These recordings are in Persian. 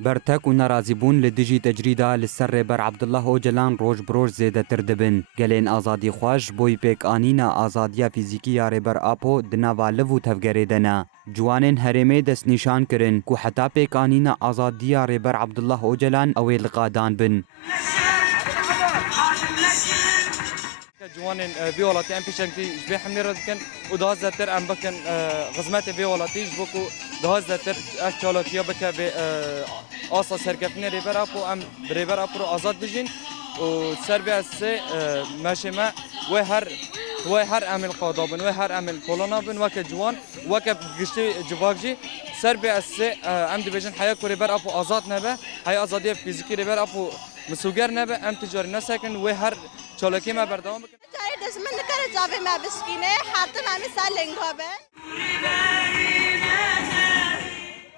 برتك و نرازیبون لدجی تجریدا لسر ریبر عبدالله اوجلان روج بروج زیده تر دبن. گلین آزادی خواش بوی پیک آنینا آزادیا فیزیکی یا ریبر آپو دناوا لفو تفگره دنا. جوانین هرمه دست نشان کرن کو حتا پیک آنینا آزادیا ریبر عبدالله اوجلان اوی لقادان بن. جوانين بيولاتي ام بيشنتي جبي حملي ردكن ودهاز دتر ام بكن غزمات بيولاتي جبكو دهاز دتر اشالاتيا بك ب اساس سركفني ريبر ابو ام ريبر ابو ازاد بجين وسربيا سي ماشما وهر عمل قادابن وهر عمل كولونابن وك جوان وك گشتي جواجي سربيا سي ام ديفيجن حياه ريبر ابو ازاد نبه حياه ازاديه فيزيكي ريبر ابو مسوگر نبه ام تجاری نسکن و هر چالکی ما بردام بکن. جای دشمن نکره جاوی ما بسکینه حتی من سالنگ هابه.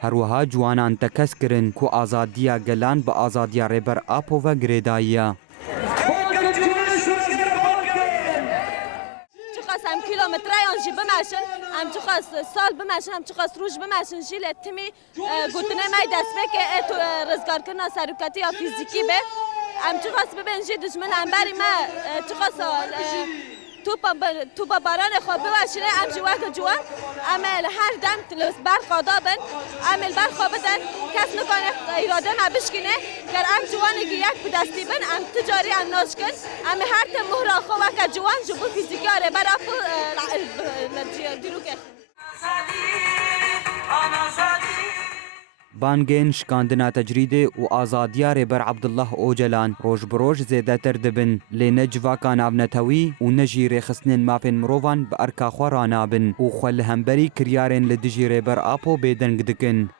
هروها جوانان تکس کرن کو آزادیا گلان با آزادیا ریبر آپو و گریداییا. هم کیلومترای آنجی بمشن، هم چقدر سال بمشن، هم چقدر روز بمشن جیل تیمی گوتنه مای دست به که ات رزگار کردن سرکتی یا فیزیکی به، هم چقدر ببینجی دشمن هم بری ما چقدر توپا باران خواب بوشنه هم جوان که جوان، عمل هر دم تلوس بر قادابن، عمل بر خوابتن کس نکنه ایراده ما بشکنه، گر هم جوانی که یک بدستی بن، هم تجاری هم ناشکن، هم هر تم مهر خواب که جوان جبو فیزیکی آره برا دیرو که. بانگین شکاندنا تجریده و آزادیا ریبر عبدالله اوجلان روش بروش زیده تر دبن لینه جواکان آبنتوی و نجی ریخستنین مافین مروفان با ارکا خوارانابن و خوال همبری کریارین لدجی ریبر آپو بیدنگ دکن.